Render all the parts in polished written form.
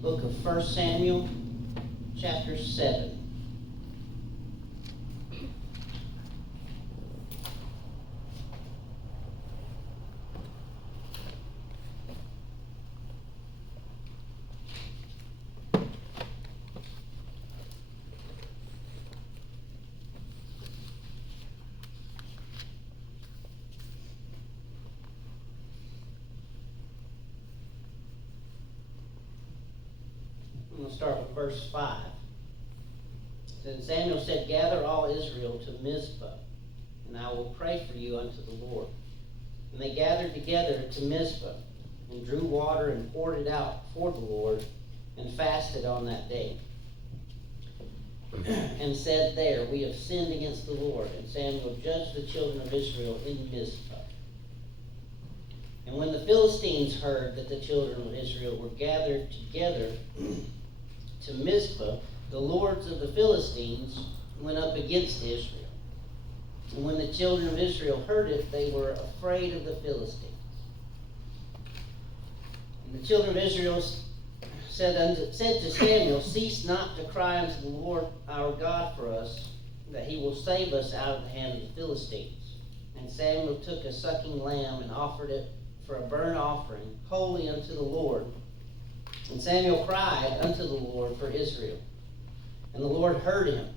book of 1 Samuel, chapter 7. I'm going to start with verse 5. Then Samuel said, "Gather all Israel to Mizpah, and I will pray for you unto the Lord." And they gathered together to Mizpah, and drew water and poured it out for the Lord, and fasted on that day. And said there, "We have sinned against the Lord." And Samuel judged the children of Israel in Mizpah. And when the Philistines heard that the children of Israel were gathered together to Mizpah, the lords of the Philistines went up against Israel. And when the children of Israel heard it, they were afraid of the Philistines. And the children of Israel said to Samuel, "Cease not to cry unto the Lord our God for us, that he will save us out of the hand of the Philistines." And Samuel took a sucking lamb and offered it for a burnt offering, holy unto the Lord. And Samuel cried unto the Lord for Israel, and the Lord heard him.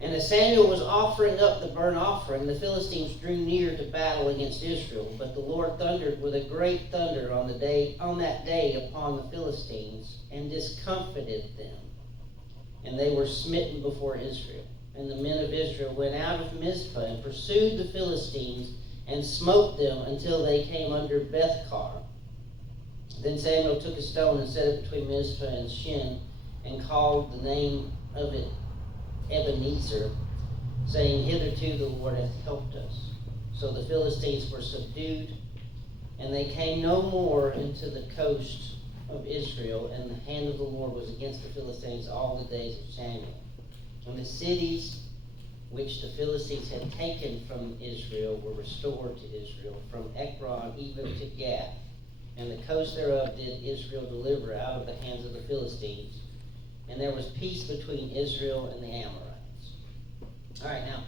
And as Samuel was offering up the burnt offering, the Philistines drew near to battle against Israel. But the Lord thundered with a great thunder on that day upon the Philistines, and discomfited them. And they were smitten before Israel. And the men of Israel went out of Mizpah and pursued the Philistines, and smote them until they came under Bethkar. Then Samuel took a stone and set it between Mizpah and Shin, and called the name of it Ebenezer, saying, "Hitherto the Lord hath helped us." So the Philistines were subdued, and they came no more into the coast of Israel, and the hand of the Lord was against the Philistines all the days of Samuel. And the cities which the Philistines had taken from Israel were restored to Israel, from Ekron even to Gath. And the coast thereof did Israel deliver out of the hands of the Philistines. And there was peace between Israel and the Amorites. All right, now,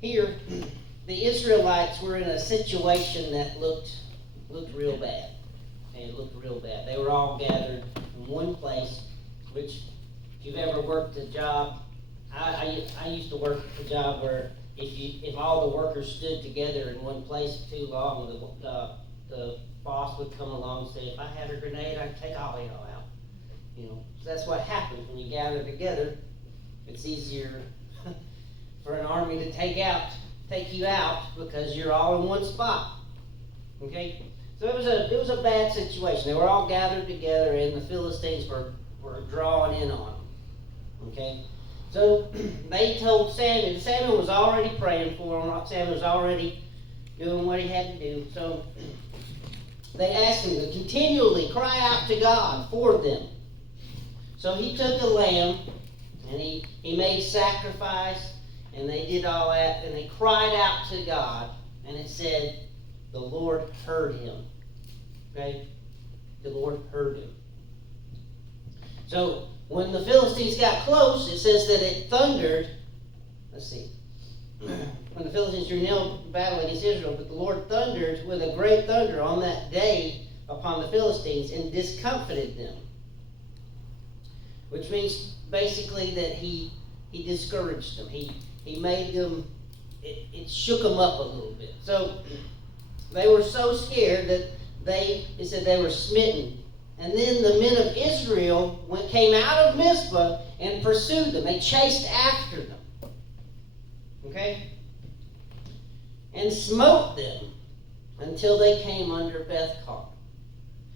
here, the Israelites were in a situation that looked real bad. And it looked real bad. They were all gathered in one place, which, if you've ever worked a job, I used to work a job where if all the workers stood together in one place too long, the boss would come along and say, "If I had a grenade, I'd take all y'all out." So that's what happens when you gather together. It's easier for an army to take you out because you're all in one spot. Okay, so it was a bad situation. They were all gathered together, and the Philistines were drawing in on them. Okay, so they told Samuel. Samuel was already praying for them. Samuel was already doing what he had to do. So they asked him to continually cry out to God for them. So he took a lamb, and he made sacrifice, and they did all that, and they cried out to God, and it said the Lord heard him. Okay? The Lord heard him. So when the Philistines got close, it says that it thundered. Let's see. When the Philistines drew near to battle against Israel, but the Lord thundered with a great thunder on that day upon the Philistines, and discomfited them. Which means basically that he discouraged them. He made them, it shook them up a little bit. So they were so scared that it said they were smitten. And then the men of Israel came out of Mizpah and pursued them. They chased after them. Okay? And smote them until they came under Bethkar.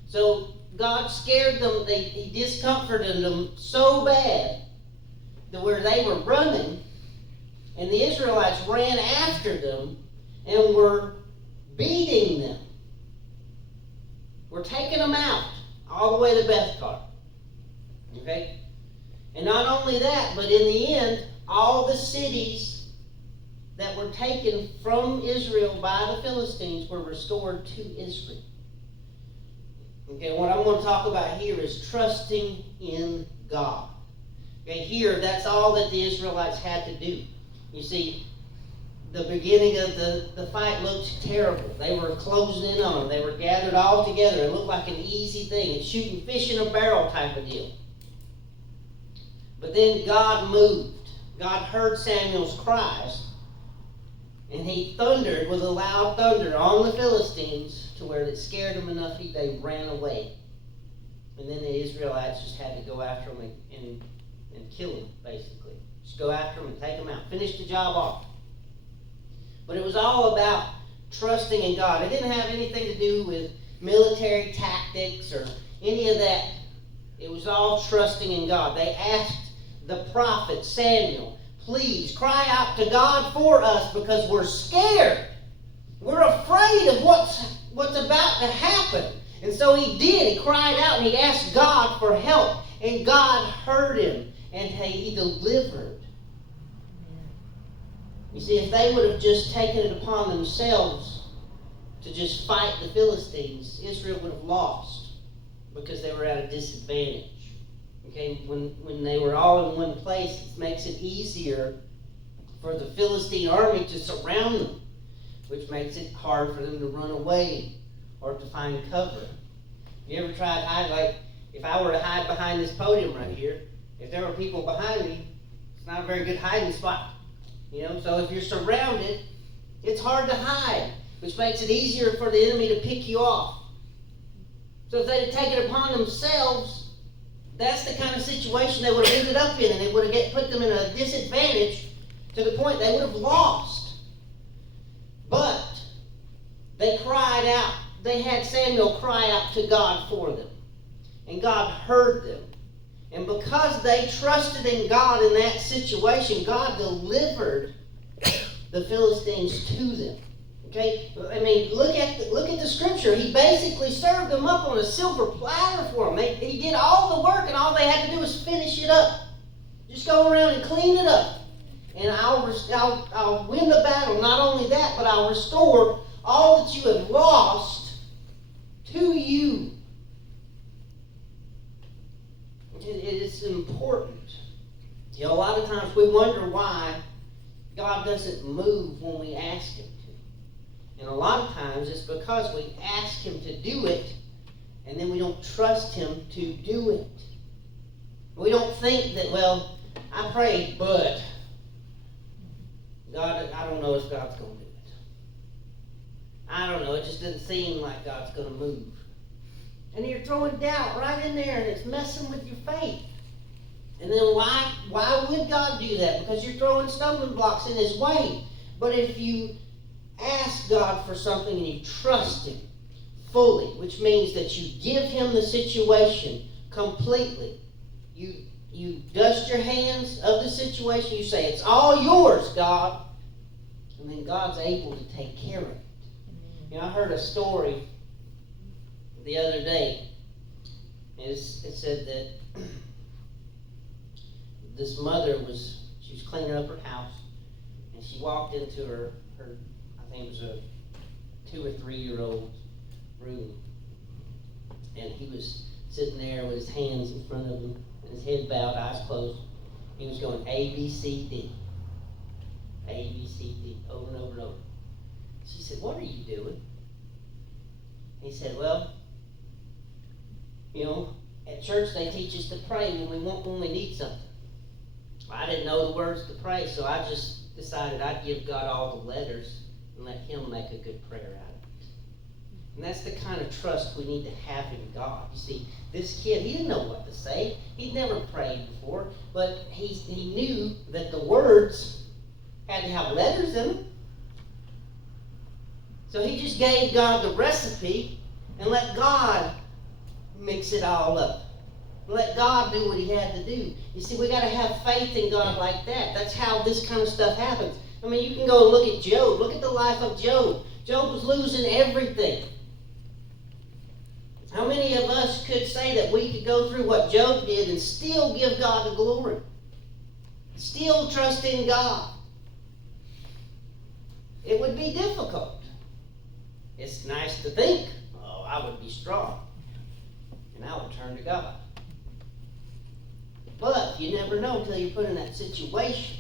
So God scared them. He discomforted them so bad that where they were running, and the Israelites ran after them and were beating them. We're taking them out all the way to Bethkar. Okay? And not only that, but in the end, all the cities that were taken from Israel by the Philistines were restored to Israel. Okay, what I'm going to talk about here is trusting in God. Okay, here, that's all that the Israelites had to do. You see, the beginning of the fight looked terrible. They were closing in on them. They were gathered all together. It looked like an easy thing. It's shooting fish in a barrel type of deal. But then God moved. God heard Samuel's cries, and he thundered with a loud thunder on the Philistines to where it scared them enough they ran away. And then the Israelites just had to go after them and kill them, basically. Just go after them and take them out. Finish the job off. But it was all about trusting in God. It didn't have anything to do with military tactics or any of that. It was all trusting in God. They asked the prophet Samuel, please cry out to God for us because we're scared. We're afraid of what's about to happen. And so he did. He cried out and he asked God for help. And God heard him and he delivered. You see, if they would have just taken it upon themselves to just fight the Philistines, Israel would have lost because they were at a disadvantage. Okay, when they were all in one place, it makes it easier for the Philistine army to surround them, which makes it hard for them to run away or to find cover. You ever tried to hide? Like, if I were to hide behind this podium right here, if there were people behind me, it's not a very good hiding spot. You know, so if you're surrounded, it's hard to hide, which makes it easier for the enemy to pick you off. So if they had taken it upon themselves, that's the kind of situation they would have ended up in, and it would have put them in a disadvantage to the point they would have lost. But they cried out. They had Samuel cry out to God for them. And God heard them. And because they trusted in God in that situation, God delivered the Philistines to them. Okay? I mean, look at the scripture. He basically served them up on a silver platter for them. He did all the work, and all they had to do was finish it up. Just go around and clean it up. And I'll win the battle. Not only that, but I'll restore all that you have lost to you. It is important. You know, a lot of times we wonder why God doesn't move when we ask Him to. And a lot of times it's because we ask Him to do it, and then we don't trust Him to do it. We don't think that, well, I prayed, but God, I don't know if God's going to do it. I don't know. It just doesn't seem like God's going to move. And you're throwing doubt right in there, and it's messing with your faith. And then why would God do that? Because you're throwing stumbling blocks in His way. But if you ask God for something and you trust Him fully, which means that you give Him the situation completely, you dust your hands of the situation, you say, it's all yours, God. And then God's able to take care of it. You know, I heard a story the other day. It said that this mother she was cleaning up her house, and she walked into her I think it was a 2 or 3 year old room, and he was sitting there with his hands in front of him, and his head bowed, eyes closed. He was going A, B, C, D. A, B, C, D, over and over and over. She said, what are you doing? He said, well, you know, at church they teach us to pray when we need something. I didn't know the words to pray, so I just decided I'd give God all the letters and let Him make a good prayer out of it. And that's the kind of trust we need to have in God. You see, this kid, he didn't know what to say. He'd never prayed before, but he knew that the words had to have letters in them. So he just gave God the recipe and let God mix it all up. Let God do what He had to do. You see, we got to have faith in God like that. That's how this kind of stuff happens. I mean, you can go and look at Job. Look at the life of Job. Job was losing everything. How many of us could say that we could go through what Job did and still give God the glory? Still trust in God? It would be difficult. It's nice to think, oh, I would be strong. I would turn to God. But you never know until you're put in that situation.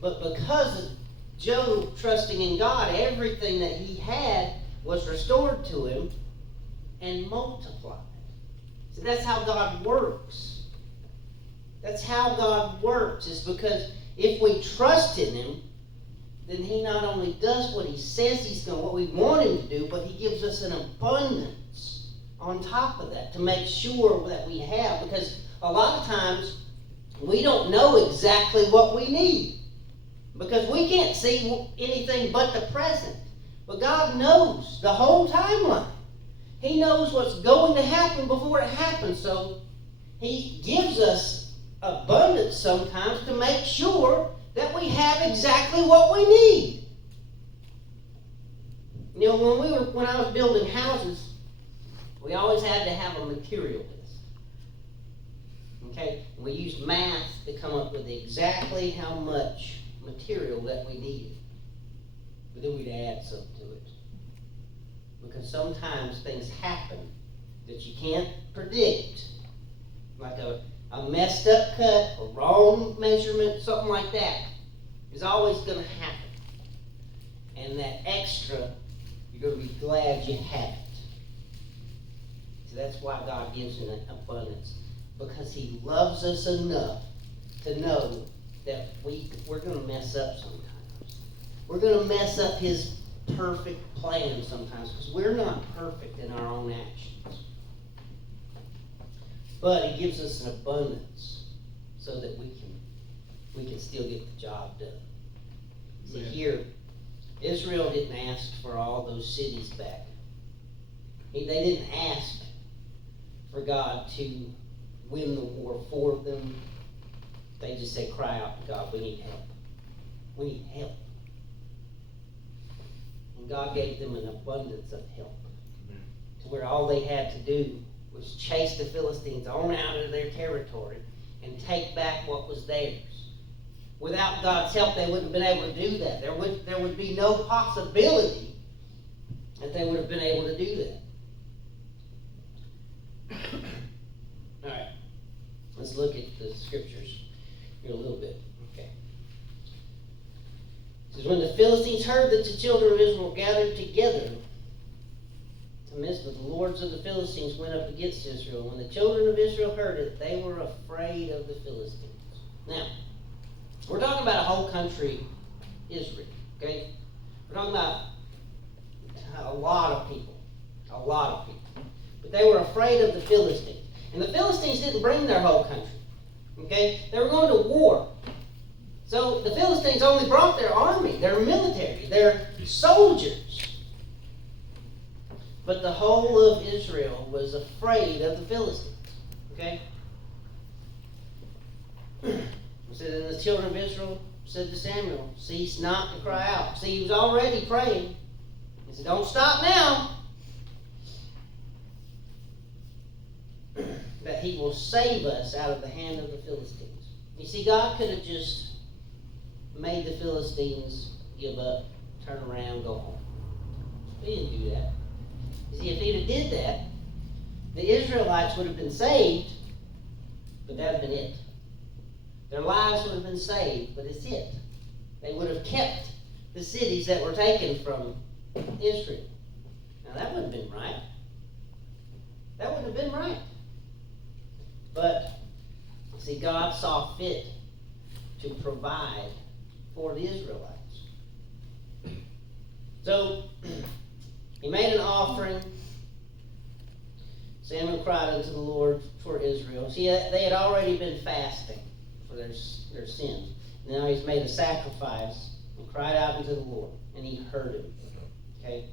But because of Job trusting in God, everything that he had was restored to him and multiplied. So that's how God works. That's how God works, is because if we trust in him, then he not only does what he says he's going to, what we want him to do, but he gives us an abundance on top of that to make sure that we have. Because a lot of times we don't know exactly what we need, because we can't see anything but the present. But God knows the whole timeline. He knows what's going to happen before it happens. So he gives us abundance sometimes to make sure that we have exactly what we need. You know, when I was building houses, we always had to have a material list. Okay? We used math to come up with exactly how much material that we needed. But then we'd add something to it. Because sometimes things happen that you can't predict. Like a messed up cut, a wrong measurement, something like that is always going to happen. And that extra, you're going to be glad you have it. So that's why God gives an abundance. Because he loves us enough to know that we're going to mess up sometimes. We're going to mess up his perfect plan sometimes, because we're not perfect in our own actions. But he gives us an abundance so that we can still get the job done. See, here, Israel didn't ask for all those cities back. They didn't ask for God to win the war for them. They just said, cry out to God, we need help. We need help. And God gave them an abundance of help. To where all they had to do was chase the Philistines on out of their territory and take back what was theirs. Without God's help, they wouldn't have been able to do that. There would be no possibility that they would have been able to do that. All right. Let's look at the scriptures here a little bit. Okay. It says, when the Philistines heard that the children of Israel gathered together, the midst of the lords of the Philistines went up against Israel. When the children of Israel heard it, they were afraid of the Philistines. Now, we're talking about a whole country, Israel. Okay? We're talking about a lot of people. A lot of people. But they were afraid of the Philistines. And the Philistines didn't bring their whole country. Okay? They were going to war. So the Philistines only brought their army, their military, their soldiers. But the whole of Israel was afraid of the Philistines. Okay? It said, and the children of Israel said to Samuel, cease not to cry out. See, he was already praying. He said, don't stop now. That he will save us out of the hand of the Philistines. You see, God could have just made the Philistines give up, turn around, go home. He didn't do that. You see, if he'd have did that, the Israelites would have been saved, but that would have been it. Their lives would have been saved, but it's it. They would have kept the cities that were taken from Israel. Now that wouldn't have been right. That wouldn't have been right. But, see, God saw fit to provide for the Israelites. So, he made an offering. Samuel cried unto the Lord for Israel. See, they had already been fasting for their sins. Now he's made a sacrifice and cried out unto the Lord, and he heard him. Okay?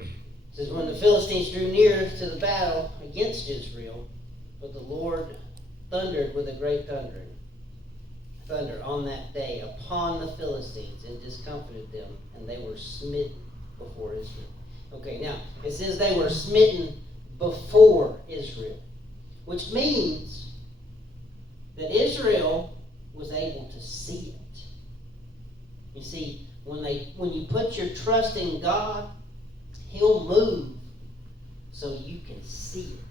It says, when the Philistines drew near to the battle against Israel, but the Lord thundered with a great thunder on that day upon the Philistines and discomfited them, and they were smitten before Israel. Okay, now, it says they were smitten before Israel, which means that Israel was able to see it. You see, when you put your trust in God, He'll move so you can see it.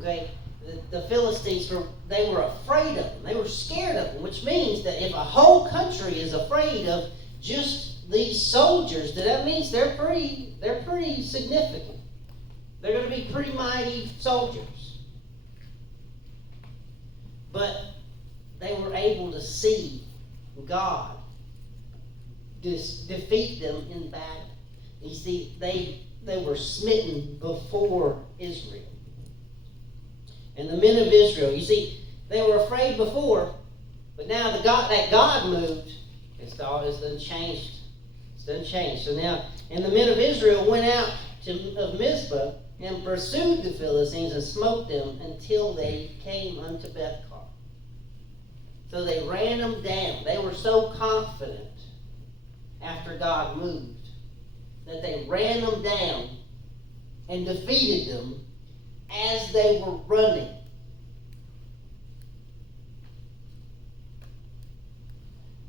Okay? The Philistines, they were afraid of them. They were scared of them, which means that if a whole country is afraid of just these soldiers, that means they're pretty significant. They're going to be pretty mighty soldiers. But they were able to see God defeat them in battle. You see, they were smitten before Israel. And the men of Israel, you see, they were afraid before, but now that God moved, it's done changed. It's done changed. So now, and the men of Israel went out of Mizpah and pursued the Philistines and smote them until they came unto Bethkar. So they ran them down. They were so confident after God moved that they ran them down and defeated them as they were running.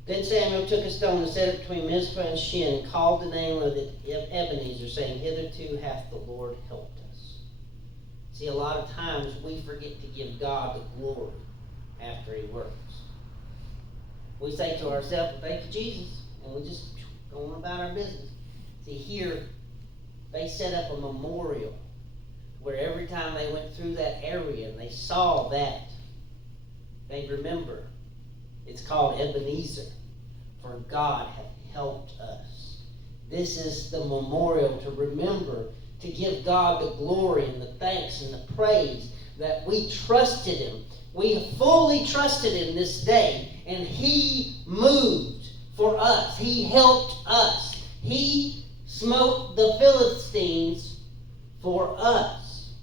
Then Samuel took a stone and set it between Mizpah and Shin and called the name of it Ebenezer, saying, Hitherto hath the Lord helped us. See, a lot of times we forget to give God the glory after He works. We say to ourselves, well, thank you, Jesus, and we just go on about our business. See, here, they set up a memorial where every time they went through that area and they saw that, they remember. It's called Ebenezer, for God hath helped us. This is the memorial to remember, to give God the glory and the thanks and the praise that we trusted Him. We fully trusted Him this day, and He moved for us. He helped us. He smote the Philistines for us.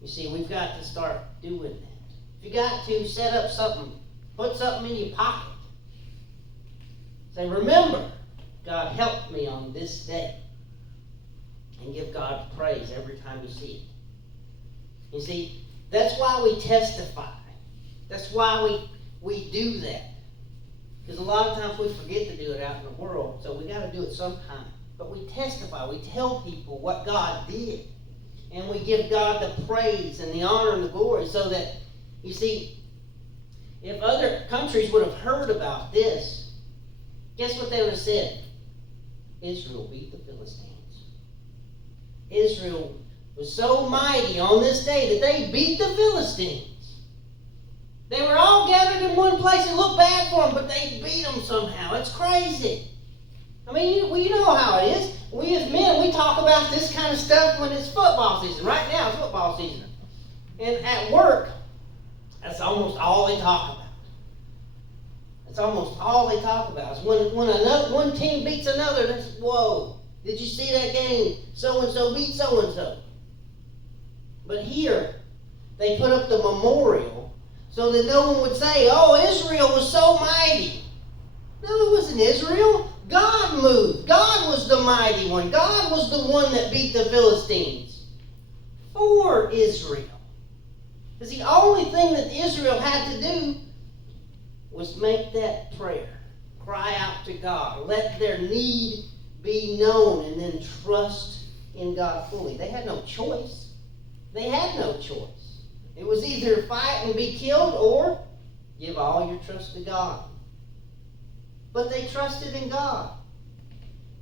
You see, we've got to start doing that. If you got to set up something, put something in your pocket. Say, remember, God helped me on this day. And give God praise every time you see it. You see, that's why we testify. That's why we do that. Because a lot of times we forget to do it out in the world, so we got to do it sometime. But we testify. We tell people what God did. And we give God the praise and the honor and the glory so that, you see, if other countries would have heard about this, guess what they would have said? Israel beat the Philistines. Israel was so mighty on this day that they beat the Philistines. They were all gathered in one place. It looked bad for them, but they beat them somehow. It's crazy. I mean, you know how it is. We as men, we talk about this kind of stuff when it's football season. Right now, it's football season. And at work, that's almost all they talk about. That's almost all they talk about. Is when one team beats another, that's, whoa, did you see that game? So-and-so beat so-and-so. But here, they put up the memorial so that no one would say, oh, Israel was so mighty. No, it wasn't Israel. God moved. God was the mighty one. God was the one that beat the Philistines for Israel. Because the only thing that Israel had to do was make that prayer. Cry out to God. Let their need be known and then trust in God fully. They had no choice. They had no choice. It was either fight and be killed or give all your trust to God. But they trusted in God.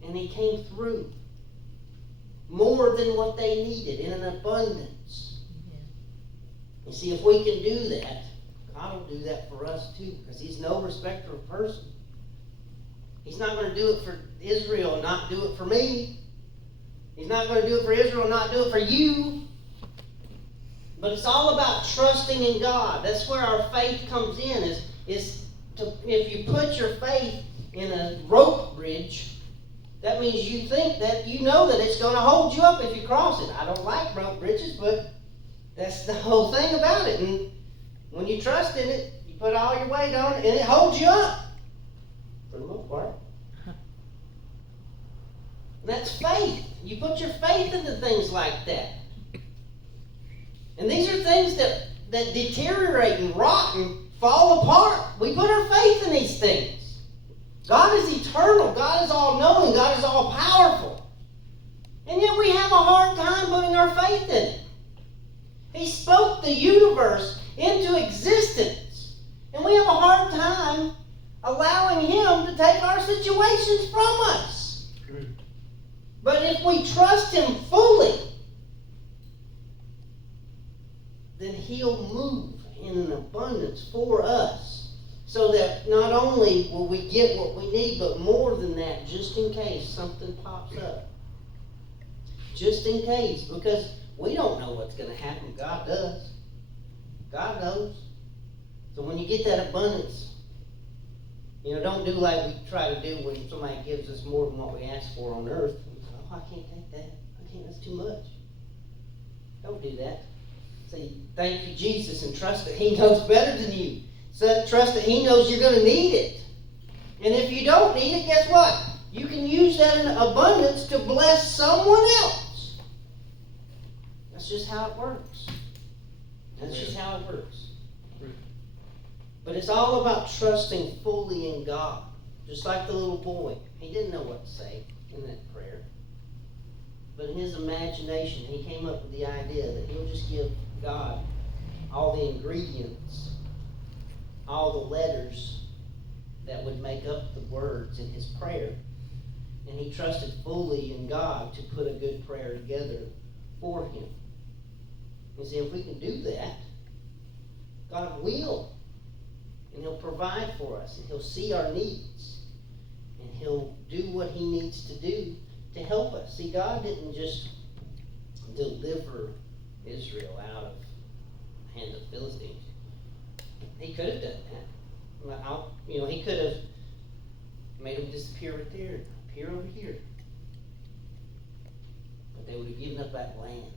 And He came through. More than what they needed in an abundance. Yeah. You see, if we can do that, God will do that for us too. Because He's no respecter of person. He's not going to do it for Israel and not do it for me. He's not going to do it for Israel and not do it for you. But it's all about trusting in God. That's where our faith comes in. If you put your faith in a rope bridge, that means you think that you know that it's going to hold you up if you cross it. I don't like rope bridges, but that's the whole thing about it. And when you trust in it, you put all your weight on it, and it holds you up. For the most part. And that's faith. You put your faith into things like that. And these are things that deteriorate and rot and fall apart. We put our faith in these things. God is eternal. God is all-knowing. God is all-powerful. And yet we have a hard time putting our faith in it. He spoke the universe into existence. And we have a hard time allowing Him to take our situations from us. But if we trust Him fully, then He'll move in an abundance for us, so that not only will we get what we need, but more than that, just in case something pops up. Just in case, because we don't know what's going to happen. God does. God knows. So when you get that abundance, don't do like we try to do when somebody gives us more than what we ask for on earth. We say, I can't take that. That's too much. Don't do that. Say, thank you, Jesus, and trust that He knows better than you. So trust that He knows you're going to need it. And if you don't need it, guess what? You can use that in abundance to bless someone else. That's just how it works. That's just how it works. But it's all about trusting fully in God. Just like the little boy. He didn't know what to say in that prayer. But in his imagination, he came up with the idea that he'll just give God all the ingredients, all the letters that would make up the words in his prayer. And he trusted fully in God to put a good prayer together for him. You see, if we can do that, God will. And He'll provide for us. And He'll see our needs. And He'll do what He needs to do to help us. See, God didn't just deliver Israel out of the hand of the Philistines. He could have done that. He could have made them disappear right there, appear over here. But they would have given up that land.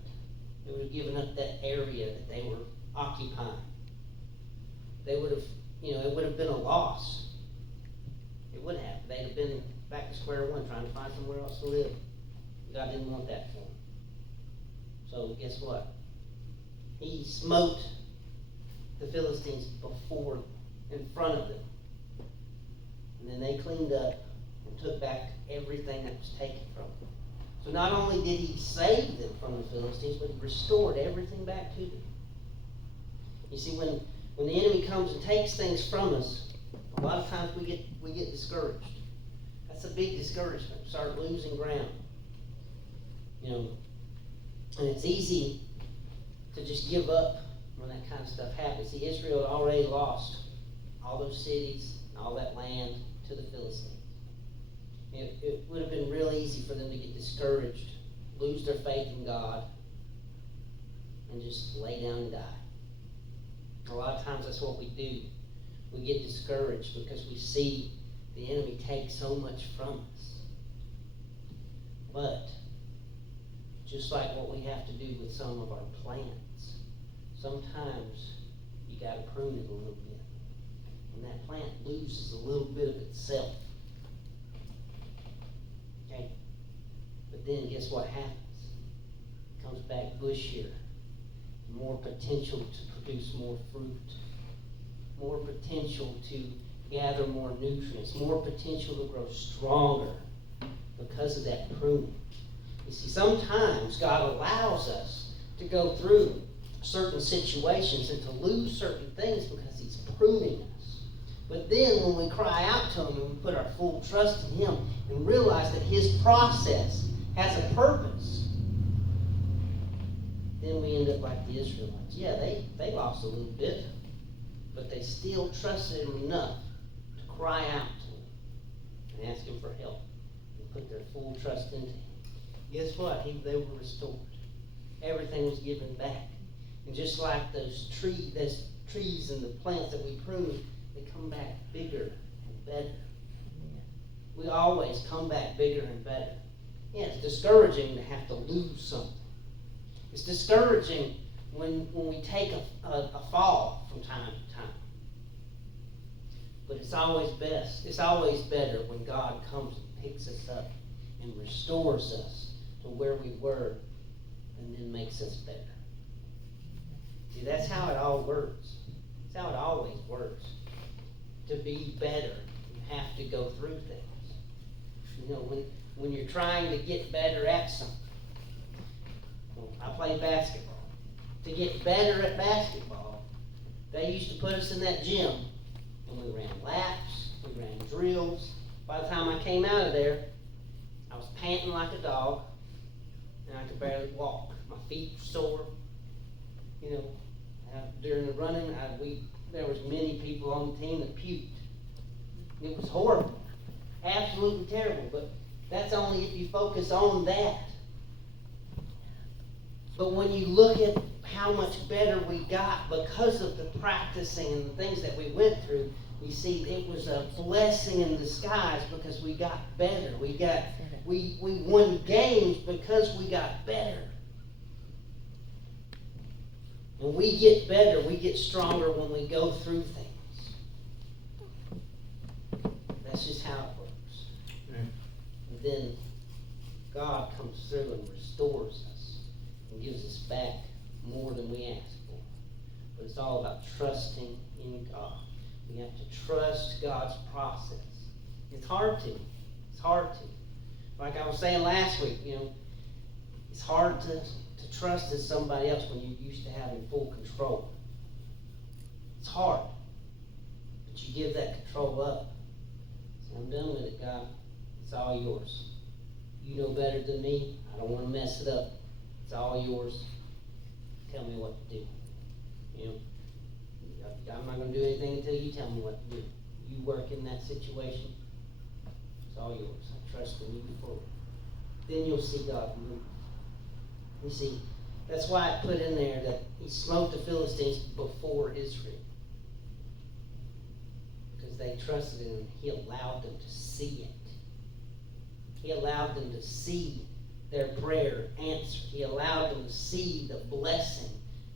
They would have given up that area that they were occupying. They would have, it would have been a loss. It would have. They'd have been back to square one, trying to find somewhere else to live. God didn't want that for them. So guess what? He smote the Philistines in front of them. And then they cleaned up and took back everything that was taken from them. So not only did He save them from the Philistines, but He restored everything back to them. You see, when the enemy comes and takes things from us, a lot of times we get discouraged. That's a big discouragement. Start losing ground. And it's easy to just give up when that kind of stuff happens. See, Israel had already lost all those cities, all that land to the Philistines. It would have been real easy for them to get discouraged, lose their faith in God, and just lay down and die. A lot of times that's what we do. We get discouraged because we see the enemy take so much from us. But just like what we have to do with some of our plants, sometimes you got to prune it a little bit. And that plant loses a little bit of itself. Okay? But then guess what happens? It comes back bushier. More potential to produce more fruit. More potential to gather more nutrients. More potential to grow stronger because of that pruning. You see, sometimes God allows us to go through certain situations and to lose certain things because He's pruning us. But then when we cry out to Him and we put our full trust in Him and realize that His process has a purpose, then we end up like the Israelites. Yeah, they lost a little bit, but they still trusted Him enough to cry out to Him and ask Him for help and put their full trust into Him. Guess what? They were restored. Everything was given back. And just like those trees and the plants that we prune, they come back bigger and better. We always come back bigger and better. Yeah, it's discouraging to have to lose something. It's discouraging when we take a fall from time to time. But it's always best. It's always better when God comes and picks us up and restores us to where we were and then makes us better. See, that's how it all works. That's how it always works. To be better, you have to go through things. When you're trying to get better at something. I play basketball. To get better at basketball, they used to put us in that gym, and we ran laps, we ran drills. By the time I came out of there, I was panting like a dog, and I could barely walk. My feet were sore. You know, during the running, there was many people on the team that puked. It was horrible, absolutely terrible. But that's only if you focus on that. But when you look at how much better we got because of the practicing and the things that we went through, you see it was a blessing in disguise because we got better. We won games because we got better. When we get better, we get stronger when we go through things. That's just how it works. And then God comes through and restores us and gives us back more than we ask for. But it's all about trusting in God. We have to trust God's process. It's hard to. It's hard to. Like I was saying last week, it's hard to trust in somebody else when you're used to having full control. It's hard. But you give that control up. Say, I'm done with it, God. It's all yours. You know better than me. I don't want to mess it up. It's all yours. Tell me what to do. I'm not going to do anything until you tell me what to do. You work in that situation. It's all yours. I trust in you forward. Then you'll see God move. You see, that's why I put in there that he smote the Philistines before Israel. Because they trusted him, he allowed them to see it. He allowed them to see their prayer answered. He allowed them to see the blessing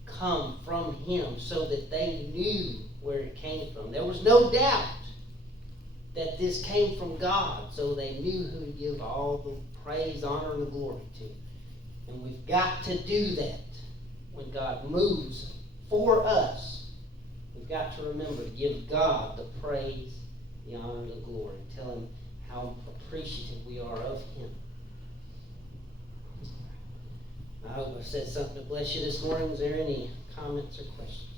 come from him so that they knew where it came from. There was no doubt that this came from God, so they knew who to give all the praise, honor, and the glory to. And we've got to do that when God moves for us. We've got to remember to give God the praise, the honor, and the glory. Tell him how appreciative we are of him. I hope I've said something to bless you this morning. Was there any comments or questions?